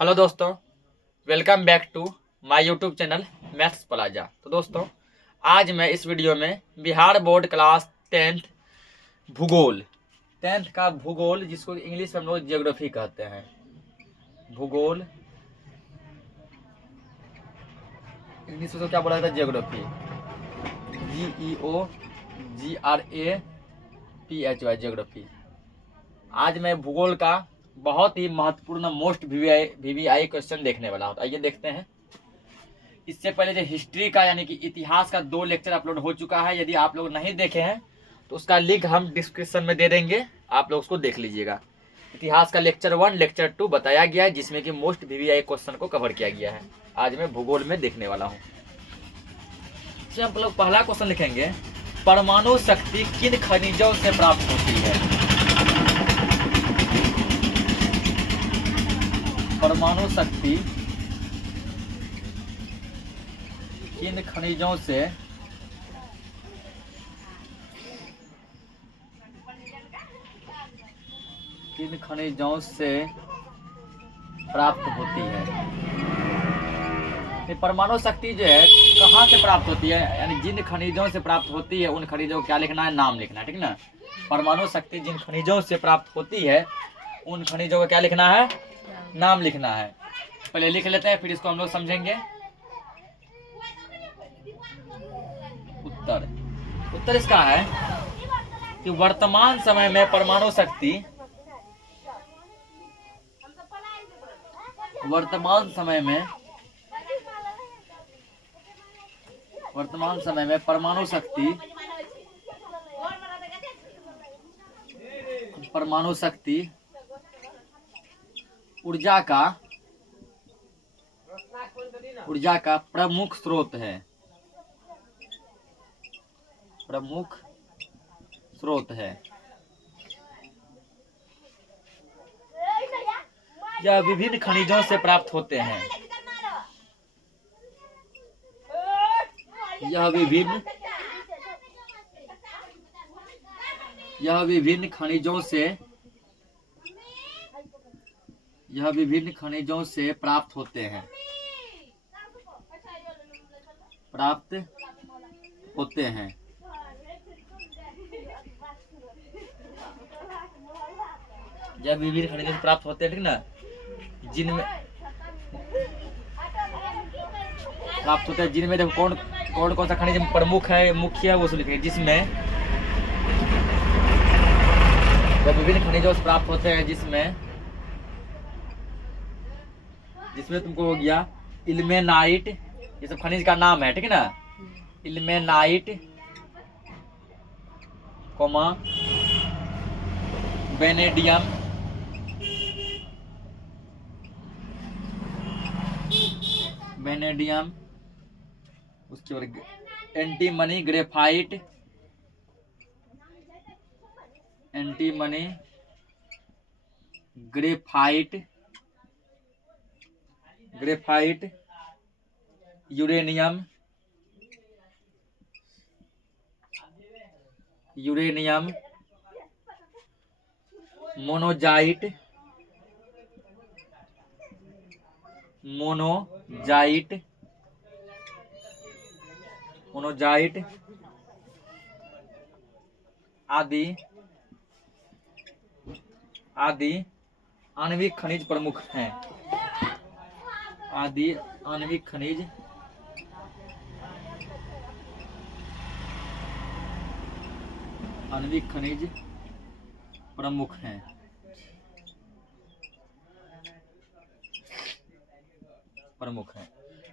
Hello दोस्तों, welcome back to my YouTube channel maths plaza. तो दोस्तों, आज मैं इस वीडियो में बिहार बोर्ड क्लास 10th भूगोल 10th का भूगोल, जिसको इंग्लिश में हम लोग जियोग्राफी कहते हैं, भूगोल इंग्लिश में तो क्या बोला जाता है, जियोग्राफी, GEOGRAPHY, जियोग्राफी। आज मैं भूगोल का बहुत ही महत्वपूर्ण मोस्ट VVI क्वेश्चन देखने वाला हूँ। आइए देखते हैं। इससे पहले जो हिस्ट्री का यानी कि इतिहास का 2 लेक्चर अपलोड हो चुका है। यदि आप लोग नहीं देखे हैं तो उसका लिंक हम डिस्क्रिप्शन में दे देंगे, आप लोग उसको देख लीजिएगा। इतिहास का लेक्चर 1 लेक्चर 2 बताया गया है, जिसमें कि मोस्ट VVI क्वेश्चन को कवर किया गया है। आज मैं भूगोल में देखने वाला हूँ। हम लोग पहला क्वेश्चन लिखेंगे, परमाणु शक्ति किन खनिजों से प्राप्त होती है? परमाणु शक्ति किन खनिजों से प्राप्त होती है? परमाणु शक्ति जो है कहाँ से प्राप्त होती है, यानी जिन खनिजों से प्राप्त होती है उन खनिजों को क्या लिखना है, नाम लिखना है। ठीक ना, परमाणु शक्ति जिन खनिजों से प्राप्त होती है उन खनिजों को क्या लिखना है, नाम लिखना है। पहले लिख लेते हैं, फिर इसको हम लोग समझेंगे। उत्तर इसका है कि वर्तमान समय में परमाणु शक्ति वर्तमान समय में परमाणु शक्ति ऊर्जा का प्रमुख स्रोत है। यह विभिन्न खनिजों से प्राप्त होते हैं। यह विभिन्न खनिजों से प्राप्त होते हैं। जब विभिन्न खनिजों से प्राप्त होते हैं, ठीक ना, जिनमें प्राप्त होते हैं, जिनमें देखो कौन सा खनिज प्रमुख है, मुख्य है, वो सब लिखेंगे। जिसमें जब विभिन्न खनिजों से प्राप्त होते हैं, जिसमें तुमको हो गया इल्मेनाइट, ये सब खनिज का नाम है, ठीक है ना। इल्मेनाइट, वेनेडियम, उसके बाद एंटीमनी, ग्रेफाइट, यूरेनियम, मोनोजाइट, आदि आणविक खनिज प्रमुख हैं। आणविक खनिज प्रमुख हैं।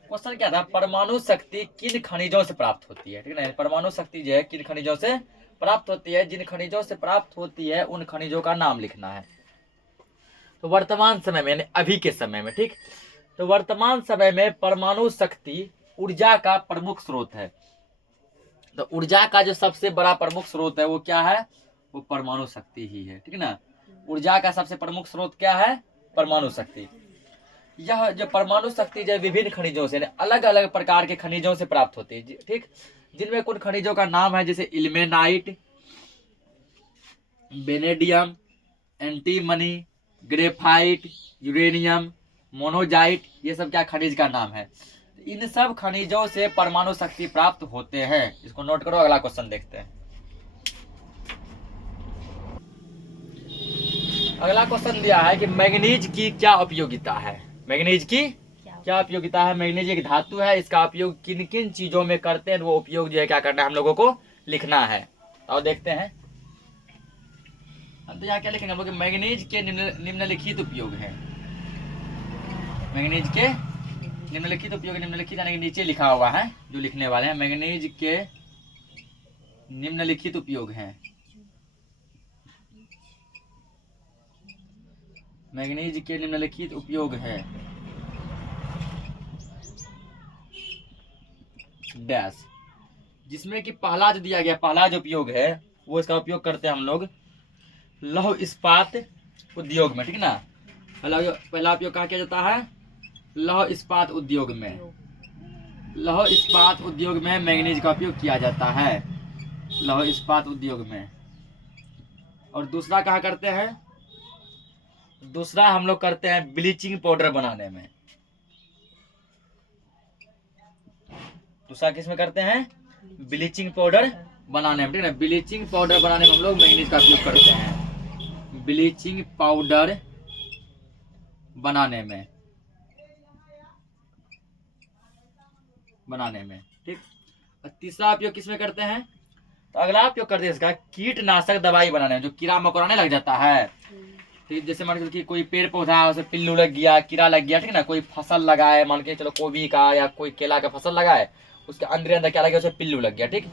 क्वेश्चन क्या था, परमाणु शक्ति किन खनिजों से प्राप्त होती है? ठीक है ना, परमाणु शक्ति जो है किन खनिजों से प्राप्त होती है, जिन खनिजों से प्राप्त होती है उन खनिजों का नाम लिखना है। तो वर्तमान समय में, यानी अभी के समय में, ठीक, तो वर्तमान समय में परमाणु शक्ति ऊर्जा का प्रमुख स्रोत है। तो ऊर्जा का जो सबसे बड़ा प्रमुख स्रोत है वो क्या है, वो परमाणु शक्ति ही है। ठीक है ना, ऊर्जा का सबसे प्रमुख स्रोत क्या है, परमाणु शक्ति। यह जो परमाणु शक्ति जो विभिन्न खनिजों से, अलग अलग प्रकार के खनिजों से प्राप्त होती है, ठीक, जिनमें कुछ खनिजों का नाम है जैसे ilmenite, vanadium, antimony, graphite, uranium, monazite, ये सब क्या खनिज का नाम है। इन सब खनिजों से परमाणु शक्ति प्राप्त होते हैं। इसको नोट करो, अगला क्वेश्चन देखते हैं। अगला क्वेश्चन दिया है कि मैग्नीज की क्या उपयोगिता है। मैग्नीज की क्या उपयोगिता है। मैग्नीज एक धातु है, इसका उपयोग किन किन चीजों में करते हैं, वो उपयोग जो है क्या करना है हम लोगों को लिखना है। और देखते हैं तो यहाँ क्या लिखेंगे हम लोग, मैग्नीज के निम्नलिखित उपयोग है। मैग्नीज के निम्नलिखित उपयोग, निम्नलिखित यानी कि नीचे लिखा हुआ है जो लिखने वाले हैं। मैग्नीज के निम्नलिखित उपयोग हैं। मैग्नीज के निम्नलिखित उपयोग है डैश, जिसमें कि पहला जो दिया गया, पहला जो उपयोग है वो इसका उपयोग करते हैं हम लोग लौह इस्पात उद्योग में, ठीक है ना। पहला उपयोग कहाँ किया जाता है, लौह इस्पात उद्योग में। लौह इस्पात उद्योग में मैग्नीज का उपयोग किया जाता है, लौह इस्पात उद्योग में। और दूसरा कहाँ करते हैं, दूसरा हम लोग करते हैं ब्लीचिंग पाउडर बनाने में। दूसरा किसमें करते हैं, ब्लीचिंग पाउडर बनाने में, ठीक है ना। ब्लीचिंग पाउडर बनाने में हम लोग मैग्नीज का उपयोग करते हैं, ब्लीचिंग पाउडर बनाने में, ठीक। और तीसरा उपयोग किसमें करते हैं, तो अगला उपयोग करते हैं इसका कीटनाशक दवाई बनाने में, जो कीड़ा मकोड़ा लग जाता है, ठीक। जैसे मान के चलो कि कोई पेड़ पौधा है उसे पिल्लू लग गया, कीड़ा लग गया, ठीक ना। कोई फसल लगाए, मान के चलो गोभी का या कोई केला का फसल लगाए, उसके अंदर अंदर क्या लग गया, उसे पिल्लू लग गया, ठीक।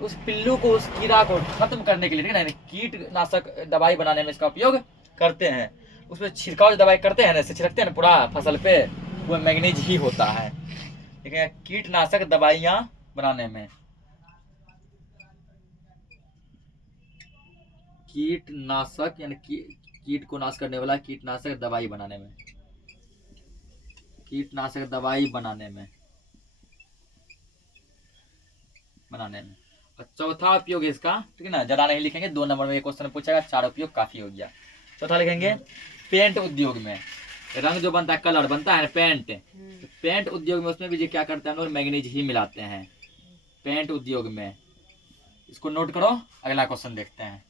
उस पिल्लू को, उस कीड़ा को खत्म करने के लिए, ठीक है ना, कीटनाशक दवाई बनाने में इसका उपयोग करते हैं। उसमें छिड़काव जो दवाई करते हैं ना, इससे छिड़कते हैं ना पूरा फसल पे, वो मैग्नीज ही होता है, ठीक है। कीटनाशक दवाइयाँ बनाने में, कीटनाशक यानी कीट को नाश करने वाला कीटनाशक दवाई बनाने में, कीटनाशक दवाई बनाने में। और चौथा उपयोग इसका, ठीक है ना, ज्यादा नहीं लिखेंगे, 2 नंबर में एक क्वेश्चन पूछेगा, 4 उपयोग काफी हो गया। चौथा लिखेंगे पेंट उद्योग में, रंग जो बनता है, कलर बनता है पेंट, तो पेंट उद्योग में उसमें भी क्या करते हैं हम लोग, मैग्नीज ही मिलाते हैं, पेंट उद्योग में। इसको नोट करो, अगला क्वेश्चन देखते हैं।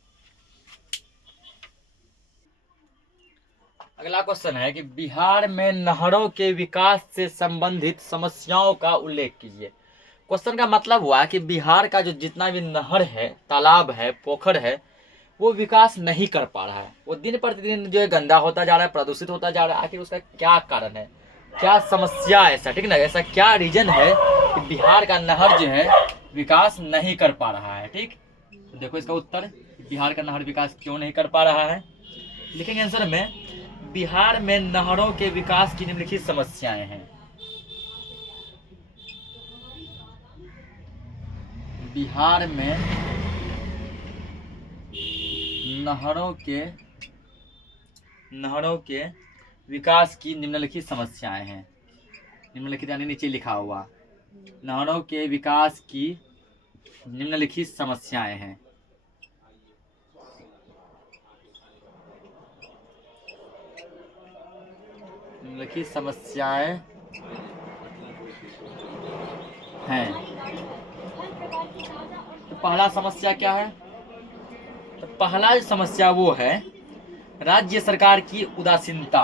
अगला क्वेश्चन है कि बिहार में नहरों के विकास से संबंधित समस्याओं का उल्लेख कीजिए। क्वेश्चन का मतलब हुआ कि बिहार का जो जितना भी नहर है, तालाब है, पोखर है, वो विकास नहीं कर पा रहा है। वो दिन प्रतिदिन जो है गंदा होता जा रहा है, प्रदूषित होता जा रहा है। आखिर उसका क्या कारण है, क्या समस्या है, ऐसा, ठीक ना, ऐसा क्या रीजन है कि बिहार का नहर जो है विकास नहीं कर पा रहा है, ठीक। तो देखो इसका उत्तर, बिहार का नहर विकास क्यों नहीं कर पा रहा है। लिखेंगे आंसर में, बिहार में नहरों के विकास की निम्नलिखित समस्याएं हैं। बिहार में नहरों के विकास की निम्नलिखित समस्याएं हैं। निम्नलिखित यानी नीचे लिखा हुआ, नहरों के विकास की निम्नलिखित समस्याएं हैं। निम्नलिखित समस्याएं हैं। तो पहला समस्या क्या है, तो पहला समस्या वो है राज्य सरकार की उदासीनता।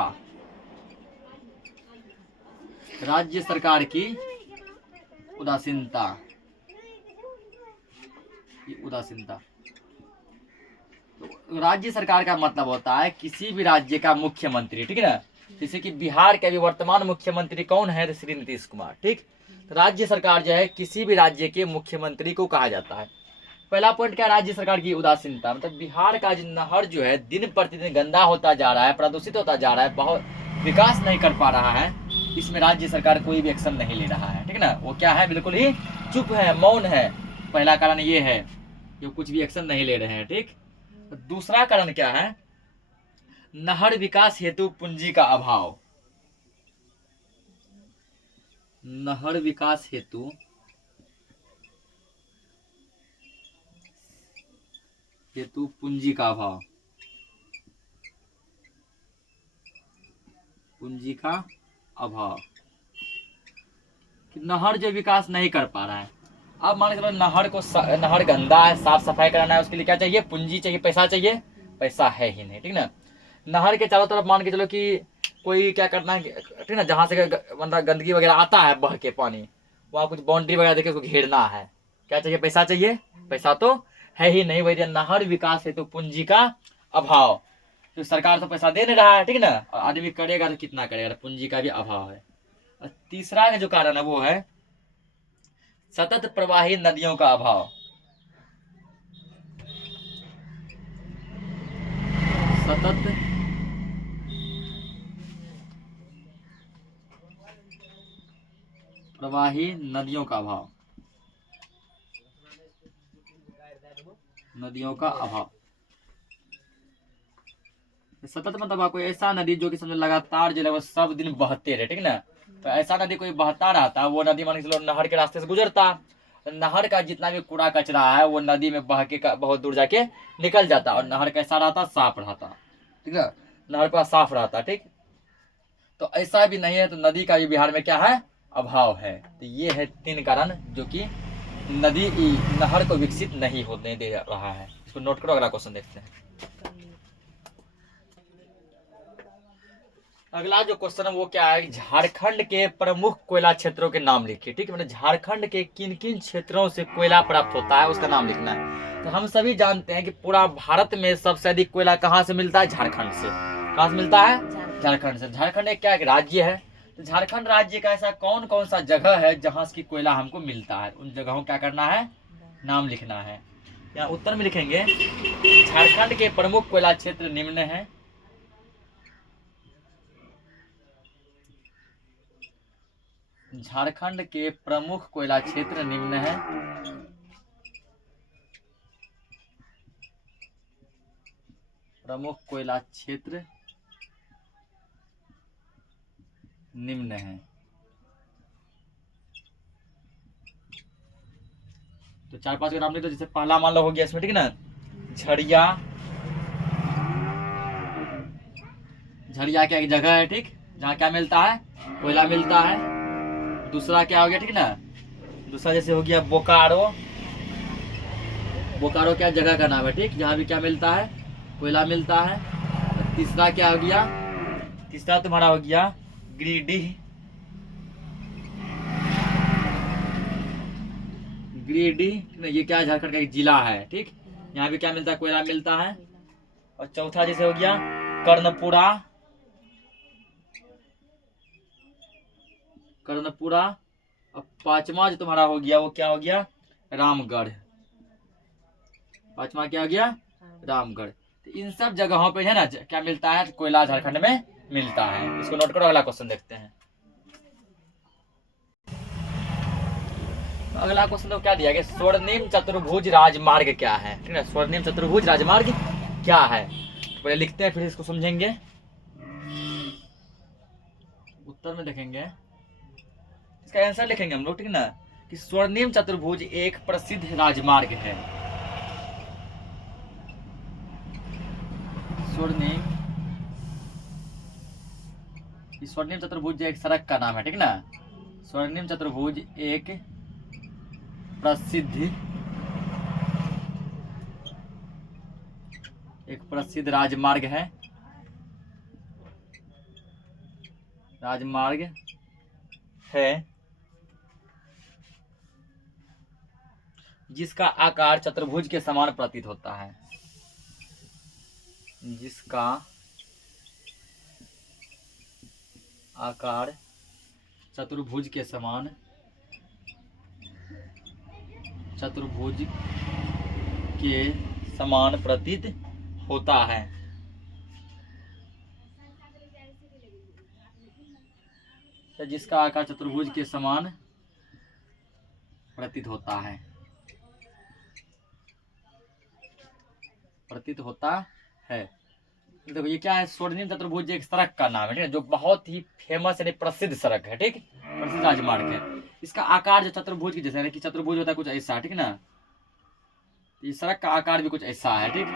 राज्य सरकार की उदासीनता, तो राज्य सरकार का मतलब होता है किसी भी राज्य का मुख्यमंत्री, ठीक है ना। जैसे कि बिहार के अभी वर्तमान मुख्यमंत्री कौन है, तो श्री नीतीश कुमार, ठीक। तो राज्य सरकार जो है किसी भी राज्य के मुख्यमंत्री को कहा जाता है। पहला पॉइंट क्या है, राज्य सरकार की उदासीनता, मतलब बिहार का नहर जो है दिन प्रतिदिन गंदा होता जा रहा है, प्रदूषित होता जा रहा है, बहुत विकास नहीं कर पा रहा है। इसमें राज्य सरकार कोई भी एक्शन नहीं ले रहा है, ठीक है ना। वो क्या है, बिल्कुल ही चुप है, मौन है। पहला कारण ये है कि कुछ भी एक्शन नहीं ले रहे हैं, ठीक। दूसरा कारण क्या है, नहर विकास हेतु पूंजी का अभाव। नहर विकास हेतु पूंजी का अभाव, पूंजी का अभाव, कि नहर जो विकास नहीं कर पा रहा है। अब मान के चलो नहर गंदा है, साफ सफाई कराना है, उसके लिए क्या चाहिए? पूंजी चाहिए, पैसा चाहिए। पैसा है ही नहीं, ठीक ना। नहर के चारों तरफ मान के चलो कि कोई क्या करना है, ठीक ना, जहाँ से मतलब गंदगी वगैरह आता है बह के पानी, वहाँ कुछ बाउंड्री वगैरह देके उसको घेरना है। क्या चाहिए? पैसा चाहिए। पैसा तो है ही नहीं, वही नहर विकास है तो पूंजी का अभाव। तो सरकार तो पैसा दे नहीं रहा है, ठीक ना, और आदमी करेगा तो कितना करेगा, तो पूंजी का भी अभाव है। और तीसरा जो कारण है वो है सतत प्रवाही नदियों का अभाव। सतत प्रवाही नदियों का अभाव, नदियों का अभाव। सतत मतलब आपको ऐसा नदी जो कि समझो लगातार जो है सब दिन बहते रहे, ठीक ना। तो ऐसा नदी कोई बहता रहता, वो नदी मान के चलो नहर के रास्ते से गुजरता, नहर का जितना भी कूड़ा कचरा है वो नदी में बह के बहुत दूर जाके निकल जाता, और नहर कैसा रहता? साफ रहता, ठीक है, नहर का साफ रहता, ठीक। तो ऐसा भी नहीं है, तो नदी का भी बिहार में क्या है? अभाव है। तो ये है 3 कारण जो कि नदी नहर को विकसित नहीं होने दे रहा है। इसको नोट करो, अगला क्वेश्चन देखते हैं। अगला जो क्वेश्चन है वो क्या है? झारखंड के प्रमुख कोयला क्षेत्रों के नाम लिखिए, ठीक है। मतलब झारखंड के किन किन क्षेत्रों से कोयला प्राप्त होता है उसका नाम लिखना है। तो हम सभी जानते हैं कि पूरा भारत में सबसे अधिक कोयला कहाँ से मिलता है? झारखंड से। कहाँ से मिलता है? झारखंड से। झारखंड एक क्या एक राज्य है, तो झारखंड राज्य का ऐसा कौन कौन सा जगह है जहाँ की कोयला हमको मिलता है, उन जगहों क्या करना है? नाम लिखना है। यहाँ उत्तर में लिखेंगे झारखंड के प्रमुख कोयला क्षेत्र निम्न है। झारखंड के प्रमुख कोयला क्षेत्र निम्न है। प्रमुख कोयला क्षेत्र निम्न है। तो 4-5 का नाम लिख दो। जैसे पहला मान लो हो गया इसमें, ठीक ना, झरिया। झरिया क्या एक जगह है, ठीक, जहाँ क्या मिलता है? कोयला मिलता है। दूसरा क्या हो गया, ठीक ना, दूसरा जैसे हो गया बोकारो। बोकारो क्या जगह का नाम है, ठीक, जहाँ भी क्या मिलता है? कोयला मिलता है। तीसरा क्या हो गया? तीसरा तुम्हारा हो गया गिरिडीह। गिरिडीह, ये क्या है? झारखंड का एक जिला है, ठीक, यहाँ भी क्या मिलता है? कोयला मिलता है। और चौथा जैसे हो गया कर्णपुरा। कर्णपुरा। और पांचवा जो तुम्हारा हो गया वो क्या हो गया? रामगढ़। पांचवा क्या हो गया? रामगढ़। तो इन सब जगहों पे है ना क्या मिलता है? कोयला झारखंड में मिलता है। इसको नोट करो, अगला क्वेश्चन देखते हैं। तो अगला क्वेश्चन तो क्या दिया गया? स्वर्णिम चतुर्भुज राजमार्ग क्या है, ठीक है। स्वर्णिम चतुर्भुज राजमार्ग क्या है? तो पहले लिखते हैं फिर इसको समझेंगे। उत्तर में देखेंगे, इसका आंसर लिखेंगे हम लोग, ठीक ना, कि स्वर्णिम चतुर्भुज एक प्रसिद्ध राजमार्ग है। स्वर्णिम चतुर्भुज एक सड़क का नाम है, ठीक ना। स्वर्णिम चतुर्भुज एक प्रसिद्ध राजमार्ग है। राजमार्ग है जिसका आकार चतुर्भुज के समान प्रतीत होता है। जिसका आकार चतुर्भुज के समान प्रतीत होता है। तो जिसका आकार चतुर्भुज के समान प्रतीत होता है। देखो ये क्या है? स्वर्णिम चतुर्भुज एक सड़क का नाम है, ठीक है, जो बहुत ही फेमस यानी प्रसिद्ध सड़क है, ठीक, प्रसिद्ध राजमार्ग है। इसका आकार जो चतुर्भुज की जैसे कि चतुर्भुज होता है कुछ ऐसा, ठीक ना, ये सड़क का आकार भी कुछ ऐसा है, ठीक,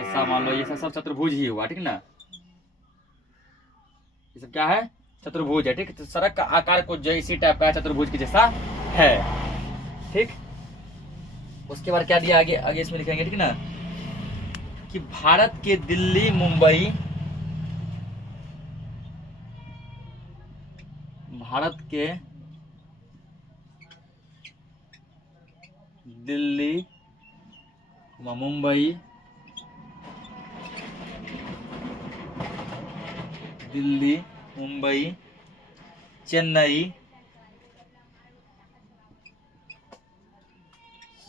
ऐसा मान लो ये सब चतुर्भुज ही हुआ, ठीक ना। ये सब क्या है? चतुर्भुज है, ठीक। तो सड़क का आकार कुछ जो इसी टाइप का है, चतुर्भुज के जैसा है, ठीक। उसके बाद क्या दिया आगे, आगे इसमें लिखेंगे, ठीक ना, कि भारत के दिल्ली मुंबई, भारत के दिल्ली मुंबई, दिल्ली मुंबई चेन्नई,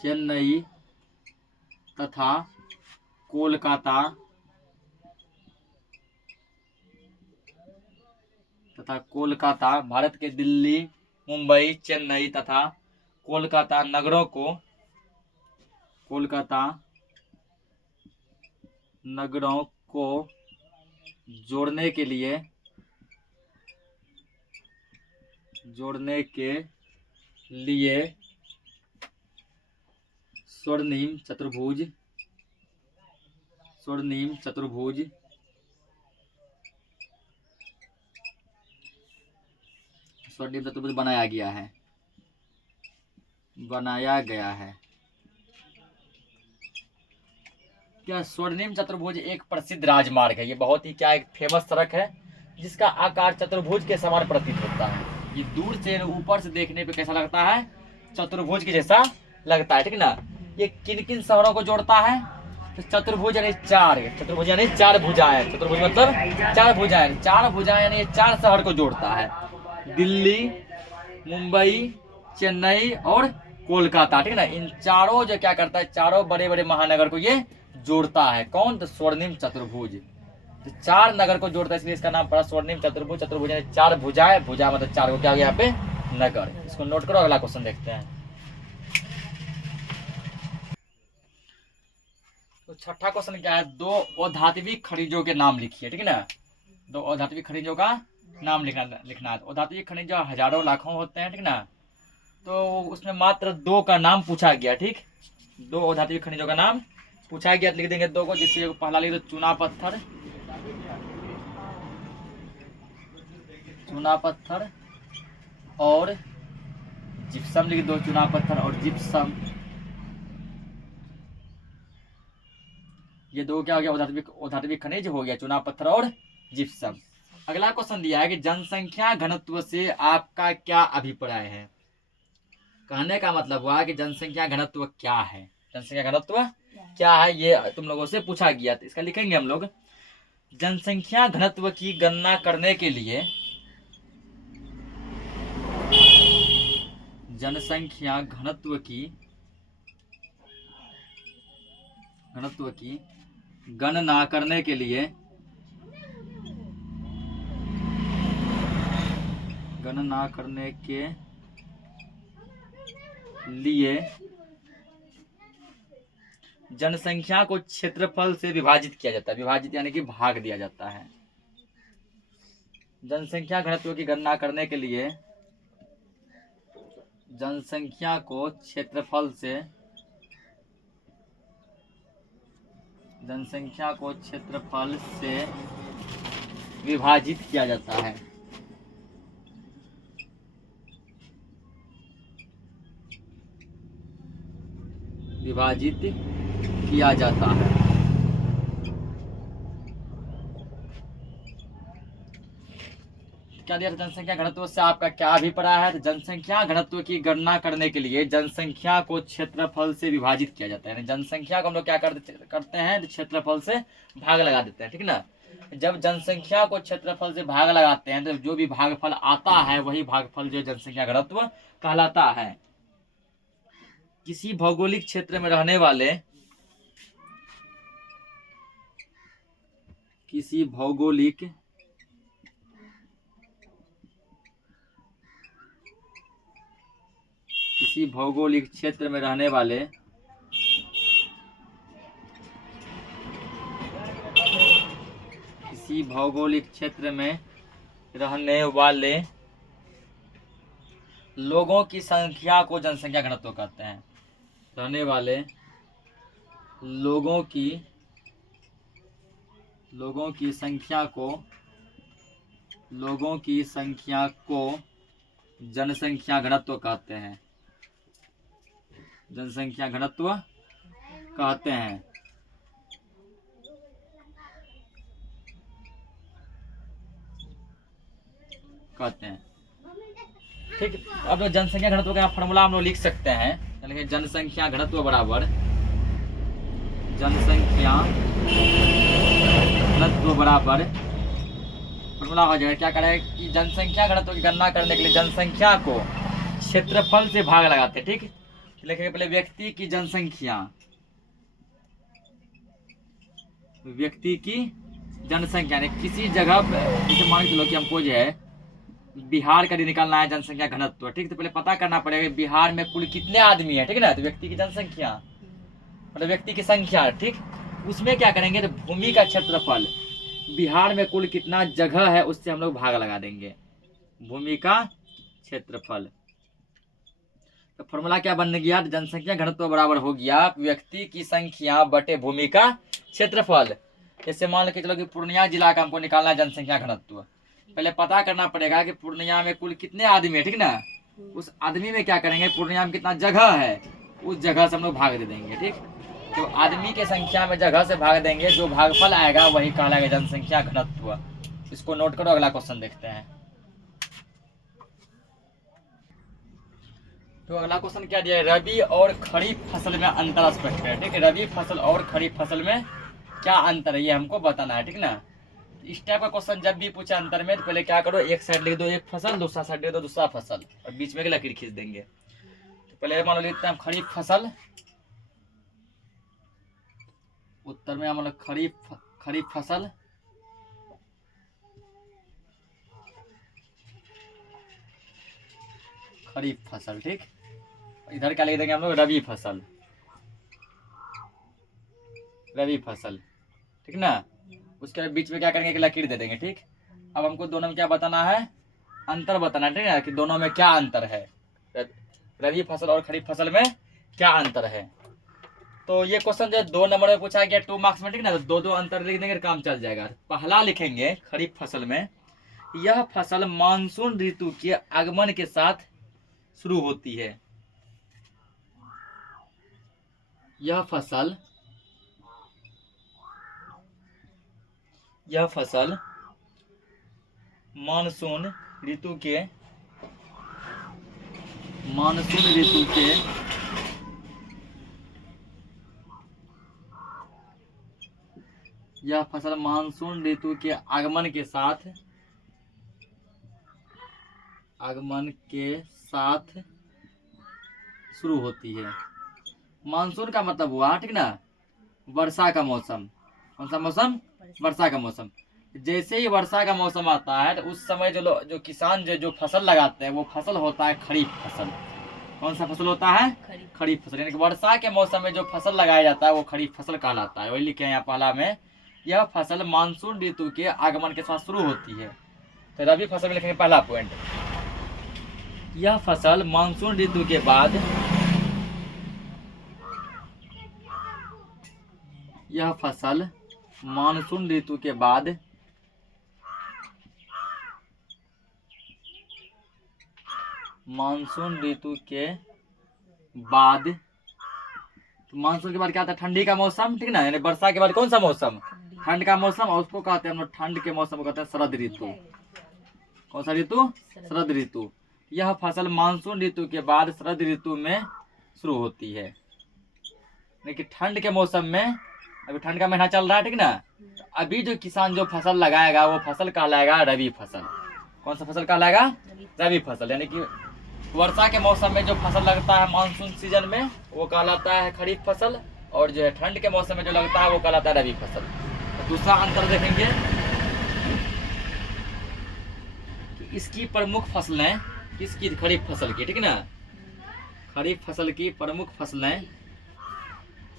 चेन्नई तथा कोलकाता, भारत के दिल्ली मुंबई चेन्नई तथा कोलकाता नगरों को, जोड़ने के लिए स्वर्णिम चतुर्भुज बनाया गया है। क्या स्वर्णिम चतुर्भुज एक प्रसिद्ध राजमार्ग है, ये बहुत ही क्या एक फेमस सड़क है जिसका आकार चतुर्भुज के समान प्रतीत होता है। ये दूर से ऊपर से देखने पे कैसा लगता है, चतुर्भुज के जैसा लगता है, ठीक ना। ये किन किन शहरों को जोड़ता है, तो चतुर्भुज यानी चार, चतुर्भुज यानी चार भुजाएं, चतुर्भुज मतलब चार भुजाएं, यानी चार शहर को जोड़ता है, दिल्ली मुंबई चेन्नई और कोलकाता, ठीक ना। इन चारों जो क्या करता है, चारों बड़े बड़े महानगर को ये जोड़ता है। कौन, तो स्वर्णिम चतुर्भुज, तो चार नगर को जोड़ता है, इसलिए इसका नाम पड़ा स्वर्णिम चतुर्भुज। चतुर्भुज यानी चार भुजाएं, भुजा मतलब चार को क्या हो गया यहाँ पे, नगर। इसको नोट करो, अगला क्वेश्चन देखते हैं। तो छठा क्वेश्चन क्या है, दो अधात्विक खनिजों के नाम लिखिए, ठीक है ना। दो अधात्विक खनिजों का नाम लिखना है। अधात्विक खनिज हजारों लाखों होते हैं, ठीक ना। तो उसमें मात्र दो का नाम पूछा गया, ठीक। दो अधात्विक खनिजों का नाम पूछा गया, लिख देंगे दो को, जिससे पहला लिख दो चूना पत्थर और जिप्सम, लिख दो चूना पत्थर और जिप्सम। ये दो क्या हो गया, अधात्विक खनिज हो गया, चूना पत्थर और जिप्सम। अगला क्वेश्चन दिया है कि जनसंख्या घनत्व से आपका क्या अभिप्राय है। कहने का मतलब हुआ कि जनसंख्या घनत्व क्या है, जनसंख्या घनत्व क्या है, ये तुम लोगों से पूछा गया। तो इसका लिखेंगे हम लोग, जनसंख्या घनत्व की गणना करने के लिए जनसंख्या घनत्व की गणना करने के लिए जनसंख्या को क्षेत्रफल से विभाजित किया जाता है। विभाजित यानी कि भाग दिया जाता है। जनसंख्या घनत्व की गणना करने के लिए जनसंख्या को क्षेत्रफल से विभाजित किया जाता है। क्या दिया, जनसंख्या घनत्व से आपका क्या अभिप्राय है। तो जनसंख्या घनत्व की गणना करने के लिए जनसंख्या को क्षेत्रफल से विभाजित किया जाता है। यानी जनसंख्या को हम लोग क्या करते हैं, तो क्षेत्रफल से भाग लगा देते हैं, ठीक ना। जब जनसंख्या को क्षेत्रफल से भाग लगाते हैं तो जो भी भागफल आता है वही भागफल जो जनसंख्या घनत्व कहलाता है। किसी भौगोलिक क्षेत्र में रहने वाले क्षेत्र में रहने वाले लोगों की संख्या को जनसंख्या घनत्व कहते हैं। रहने वाले लोगों की संख्या को लोगों की संख्या को जनसंख्या घनत्व कहते हैं। जनसंख्या घनत्व कहते हैं। ठीक। अब जो जनसंख्या घनत्व का फॉर्मूला हम लोग लिख सकते हैं, यानी कि जनसंख्या घनत्व बराबर जनसंख्या घनत्व बराबर फॉर्मूला हो जाएगा। क्या करें कि जनसंख्या घनत्व की गणना करने के लिए जनसंख्या को क्षेत्रफल से भाग लगाते हैं। ठीक, लिखेंगे पहले व्यक्ति की जनसंख्या, व्यक्ति की जनसंख्या ने किसी जगह, जैसे मान के चलो कि हमको जो है बिहार का निकालना है जनसंख्या घनत्व। ठीक, तो पहले पता करना पड़ेगा बिहार में कुल कितने आदमी है। ठीक है ना, तो व्यक्ति की जनसंख्या मतलब व्यक्ति की संख्या। ठीक, उसमें क्या करेंगे तो भूमि का क्षेत्रफल, बिहार में कुल कितना जगह है उससे हम लोग भाग लगा देंगे, भूमि का क्षेत्रफल। तो फॉर्मूला क्या बन गया, जनसंख्या घनत्व बराबर हो गया व्यक्ति की संख्या बटे भूमि का क्षेत्रफल। जैसे मान के चलो कि पूर्णिया जिला का हमको निकालना है जनसंख्या घनत्व, पहले पता करना पड़ेगा कि पूर्णिया में कुल कितने आदमी है। ठीक ना, उस आदमी में क्या करेंगे, पूर्णिया में कितना जगह है उस जगह से हम लोग भाग दे देंगे। ठीक, तो आदमी के संख्या में जगह से भाग देंगे, जो भागफल आएगा वही कहलाएगा जनसंख्या घनत्व। इसको नोट करो, अगला क्वेश्चन देखते हैं। तो अगला क्वेश्चन क्या दिया है, रबी और खरीफ फसल में अंतर स्पष्ट है। ठीक है, रबी फसल और खरीफ फसल में क्या अंतर है ये हमको बताना है। ठीक ना, इस टाइप का क्वेश्चन जब भी पूछे अंतर में, तो पहले क्या करो, एक साइड लिख दो एक फसल, दूसरा साइड लिख दो दूसरा फसल, और बीच में लकीर खींच देंगे। तो पहले मान लो लिखते हैं खरीफ फसल, उत्तर में हम लोग खरीफ फसल, खरीफ फसल। ठीक, इधर क्या लिख देंगे हम लोग, रबी फसल, रबी फसल। ठीक ना, उसके बीच में क्या करेंगे कि लकीर दे देंगे। ठीक, अब हमको दोनों में क्या बताना है, अंतर बताना है। ठीक है, कि दोनों में क्या अंतर है, रबी फसल और खरीफ फसल में क्या अंतर है। तो ये क्वेश्चन जो 2 नंबर में पूछा गया 2 मार्क्स में। ठीक ना, तो दो अंतर लिख देंगे, काम चल जाएगा। पहला लिखेंगे खरीफ फसल में, यह फसल मानसून ऋतु के आगमन के साथ शुरू होती है। यह फसल मानसून ऋतु के यह फसल मानसून ऋतु के आगमन के साथ शुरू होती है। मानसून का मतलब हुआ, ठीक ना, वर्षा का मौसम। कौन सा मौसम, वर्षा का मौसम। जैसे ही वर्षा का मौसम आता है तो उस समय जो किसान जो फसल लगाते हैं वो फसल होता है खरीफ फसल। कौन सा फसल होता है, खरीफ फसल। यानी कि वर्षा के मौसम में जो फसल लगाया जाता है वो खरीफ फसल कहलाता है। वही लिखे हैं यहाँ पहला में, यह फसल मानसून ऋतु के आगमन के साथ शुरू होती है। तो रबी फसल में लिखेंगे पहला पॉइंट, यह फसल मानसून ऋतु के बाद, यह फसल मानसून ऋतु के बाद मानसून के बाद क्या आता है, ठंडी का मौसम। ठीक ना, यानी वर्षा के बाद कौन सा मौसम, ठंड का मौसम। और उसको कहते हैं हम लोग, ठंड के मौसम को कहते हैं शरद ऋतु। कौन सा ऋतु, शरद ऋतु। यह फसल मानसून ऋतु के बाद शरद ऋतु में शुरू होती है। लेकिन ठंड के मौसम में, अभी ठंड का महीना चल रहा है। ठीक ना, अभी जो किसान जो फसल लगाएगा वो फसल कहलाएगा रबी फसल। कौन सा फसल कहलाएगा, रबी फसल। यानी कि वर्षा के मौसम में जो फसल लगता है मानसून सीजन में वो कहलाता है खरीफ फसल, और जो है ठंड के मौसम में जो लगता है वो कहलाता है रबी फसल। तो दूसरा अंतर देखेंगे कि इसकी प्रमुख फसलें, किसकी, खरीफ फसल की। ठीक ना, खरीफ फसल की प्रमुख फसलें,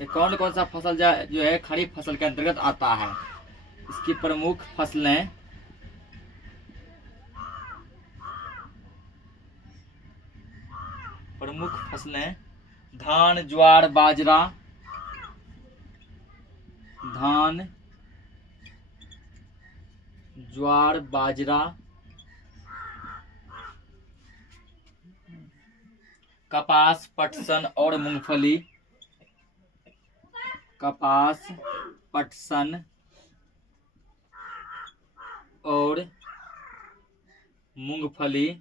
कौन कौन सा फसल जो है खरीफ फसल के अंतर्गत आता है। इसकी प्रमुख फसलें, धान, ज्वार, बाजरा, धान, ज्वार, बाजरा, कपास, पटसन और मूंगफली। कपास, पटसन और मूंगफली।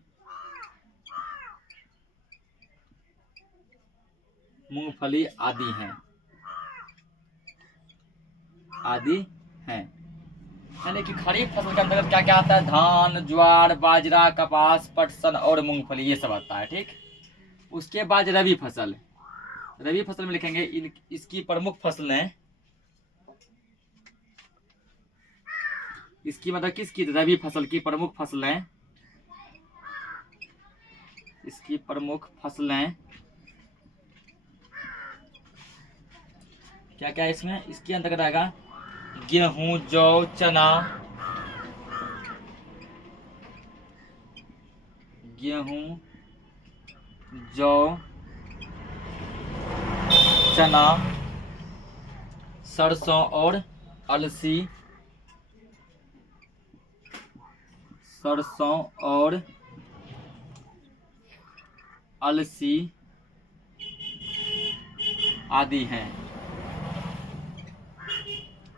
मूंगफली आदि हैं। आदि हैं। यानी कि खरीफ फसल के अंतर्गत क्या क्या आता है? धान, ज्वार, बाजरा, कपास, पटसन और मूंगफली, ये सब आता है। ठीक। उसके बाद रबी फसल। रबी फसल में लिखेंगे इसकी प्रमुख फसलें। इसकी मतलब किसकी? रबी फसल की प्रमुख फसलें। इसकी प्रमुख फसलें क्या क्या इसमें? इसके अंतर्गत आएगा गेहूं, जौ, चना। गेहूं, जौ, चना, सरसों और अलसी। सरसों और अलसी आदि हैं।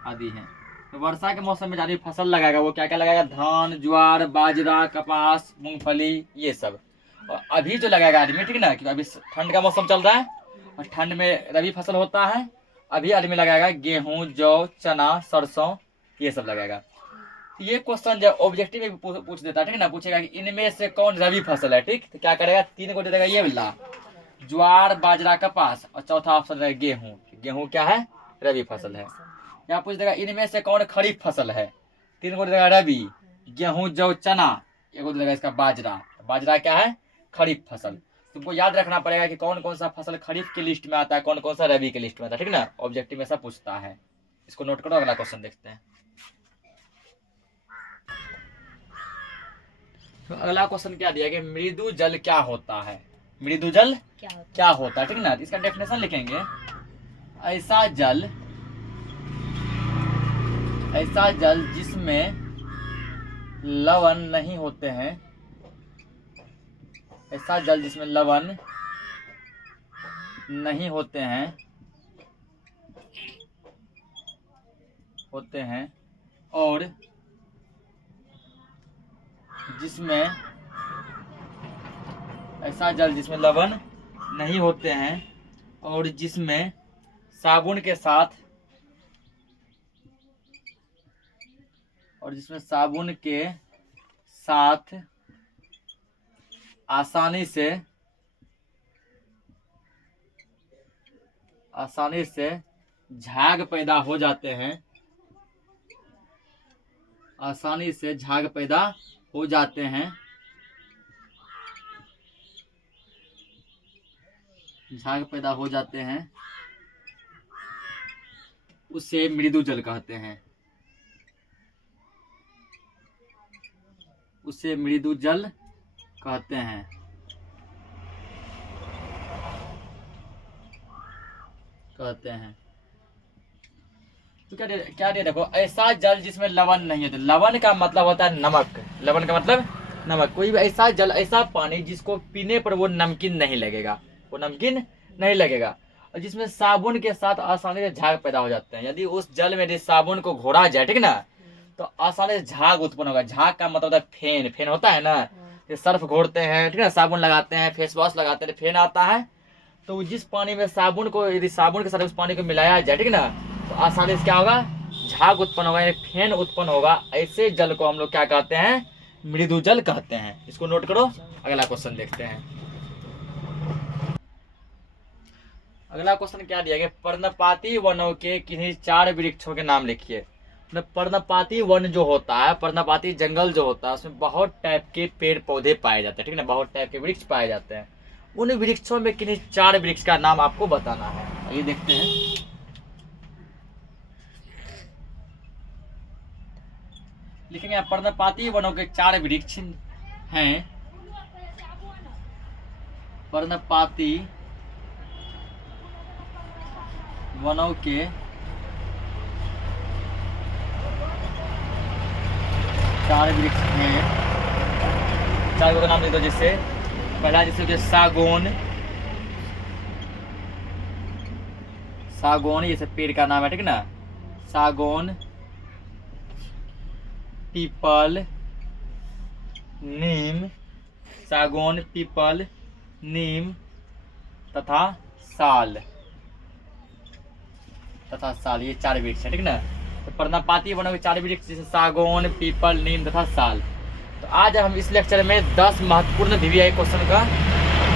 आदि हैं। तो वर्षा के मौसम में जारी फसल लगाएगा वो क्या क्या लगाएगा? धान, ज्वार, बाजरा, कपास, मूंगफली, ये सब। और अभी जो लगाएगा आदमी, ठीक ना, क्योंकि अभी ठंड का मौसम चल रहा है और ठंड में रबी फसल होता है। अभी आदमी लगाएगा गेहूं, जौ, चना, सरसों, ये सब लगाएगा। ये क्वेश्चन जो ऑब्जेक्टिव में पूछ देता है, ठीक ना, पूछेगा कि इनमें से कौन रबी फसल है। ठीक, तो क्या करेगा? 3 को दे देगा, ये मिला ज्वार, बाजरा, कपास, और चौथा ऑप्शन रहेगा गेहूं। गेहूं क्या है? रबी फसल है। यहाँ पूछ देगा इनमें से कौन खरीफ फसल है। 3 को दे देगा रबी, गेहूं, जौ, चना, एक को दे देगा इसका बाजरा। बाजरा क्या है? खरीफ फसल। तुमको याद रखना पड़ेगा कि कौन कौन सा फसल खरीफ की लिस्ट में आता है, कौन कौन सा रबी की लिस्ट में आता है। ठीक ना, ऑब्जेक्टिव में सब पूछता है। इसको नोट करो, अगला क्वेश्चन देखते हैं। तो अगला क्वेश्चन क्या दिया गया? मृदु जल क्या होता है? मृदु जल क्या होता है? ठीक ना, इसका डेफिनेशन लिखेंगे। ऐसा जल जिसमें लवण नहीं होते हैं। ऐसा जल जिसमें लवण नहीं होते हैं और जिसमें ऐसा जल जिसमें लवण नहीं होते हैं और जिसमें साबुन के साथ आसानी से झाग पैदा हो जाते हैं। आसानी से झाग पैदा हो जाते हैं। झाग पैदा हो जाते हैं, उसे मृदु जल कहते हैं। उसे मृदु जल कहते हैं। तो क्या दे देखो, ऐसा जल जिसमें लवण नहीं है। तो लवण का मतलब होता है नमक। लवण का मतलब नमक। कोई भी ऐसा जल, ऐसा पानी जिसको पीने पर वो नमकीन नहीं लगेगा, और जिसमें साबुन के साथ आसानी से झाग पैदा हो जाते हैं। यदि उस जल में यदि साबुन को घोड़ा जाए, ठीक ना, तो आसानी से झाग उत्पन्न होगा। झाग का मतलब होता है फेन होता है ना, ये सर्फ घोड़ते हैं, ठीक ना, साबुन लगाते हैं, फेस वॉश लगाते हैं, फेन आता है। तो जिस पानी में साबुन को, यदि साबुन के साथ उस पानी को मिलाया जाए, ठीक ना, तो आसानी से क्या होगा? झाग उत्पन्न होगा, फेन उत्पन्न होगा। ऐसे जल को हम लोग क्या कहते हैं? मृदु जल कहते हैं। इसको नोट करो, अगला क्वेश्चन देखते हैं। अगला क्वेश्चन क्या दिया गया? पर्णपाती वनों के किन्हीं 4 वृक्षों के नाम लिखिए। पर्णपाती वन जो होता है, पर्णपाती जंगल जो होता है, उसमें बहुत टाइप के पेड़ पौधे पाए जाते हैं, ठीक ना, बहुत टाइप के वृक्ष पाए जाते हैं। उन वृक्षों में किन्हीं 4 वृक्ष का नाम आपको बताना है। ये देखते हैं। लिखेंगे पर्णपाती वनों के 4 वृक्ष हैं। पर्णपाती वनों के 4 वृक्ष हैं। 4 का नाम दे दो। जैसे पहला जैसे सागौन, सागौन ये सब पेड़ का नाम है, ठीक ना। सागौन, पीपल, नीम, सागौन, पीपल, नीम तथा साल, ये 4 वृक्ष है, ठीक ना। तो पर्णपाती वनों के 4 वृक्ष जैसे सागौन, पीपल, नीम तथा साल। तो आज हम इस लेक्चर में 10 महत्वपूर्ण वीवीआई क्वेश्चन का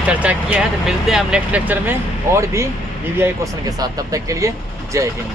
चर्चा किए हैं। तो मिलते हैं हम नेक्स्ट लेक्चर में और भी वीवीआई क्वेश्चन के साथ। तब तक के लिए जय हिंद।